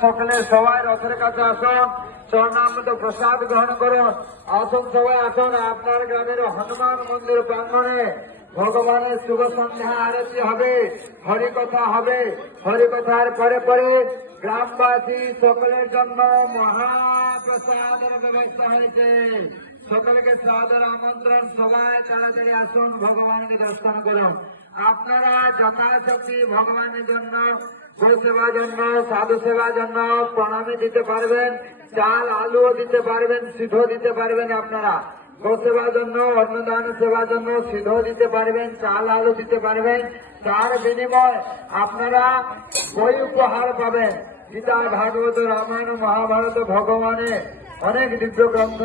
সকলে সবাই রথের কাছে আসুন, চরণামৃত প্রসাদ গ্রহণ করুন। আসুন সবাই আসুন, আপনার গ্রামের হনুমান মন্দির প্রাঙ্গণে ভগবানের শুভ সন্ধ্যা আরতি হবে, হরিকথা হবে। হরিকথার পরে পরে গ্রামবাসী সকলের জন্য মহাপ্রসাদের ব্যবস্থা হয়েছে। সকলকে সাদর আমন্ত্রণ, সবাই তাড়াতাড়ি আসুন, ভগবানকে দর্শন করুন। আপনারা যথাশক্তি ভগবানের জন্য, গো সেবার জন্য, সাধু সেবার জন্য প্রণামী দিতে পারবেন, চাল আলুও দিতে পারবেন, সিদ্ধ দিতে পারবেন। আপনারা গো সেবার জন্য, অন্নদান সেবার জন্য সিদ্ধ দিতে পারবেন, চাল আলু দিতে পারবেন। তার বিনিময় আপনারা বই উপহার পাবেন। গীতা, ভাগবত, রামায়ণ, মহাভারত, ভগবানের অনেক দিব্য গ্রন্থ।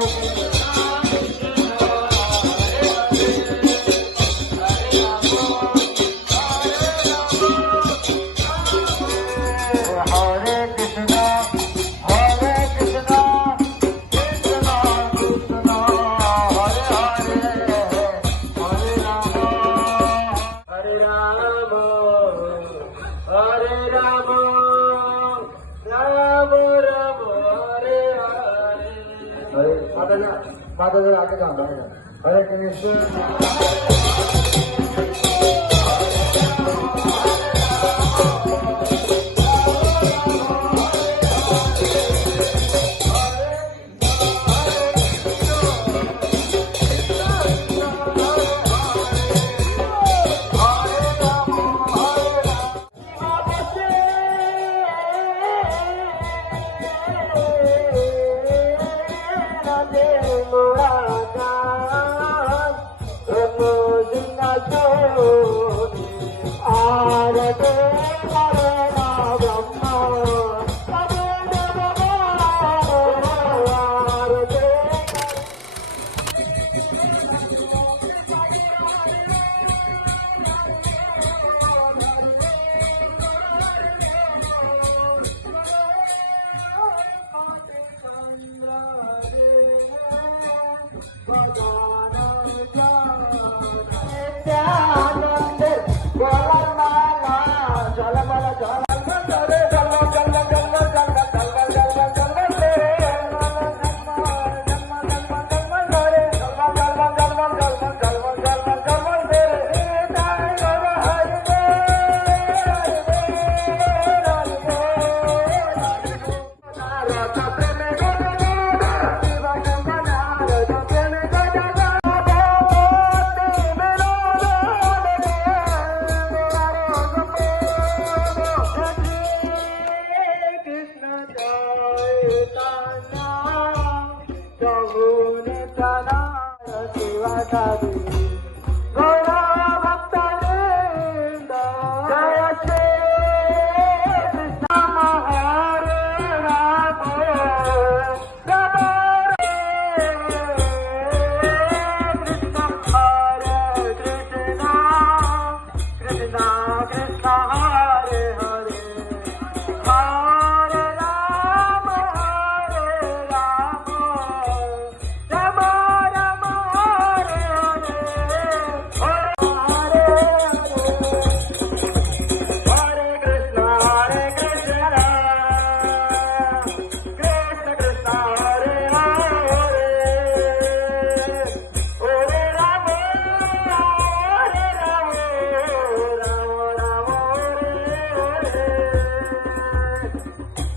माता आगे काम है। हरे कृष्ण।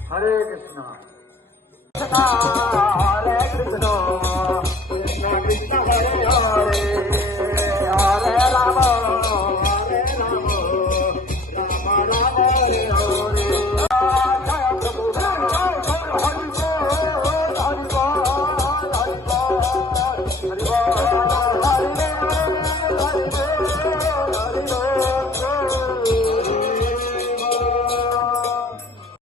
Hare Krishna.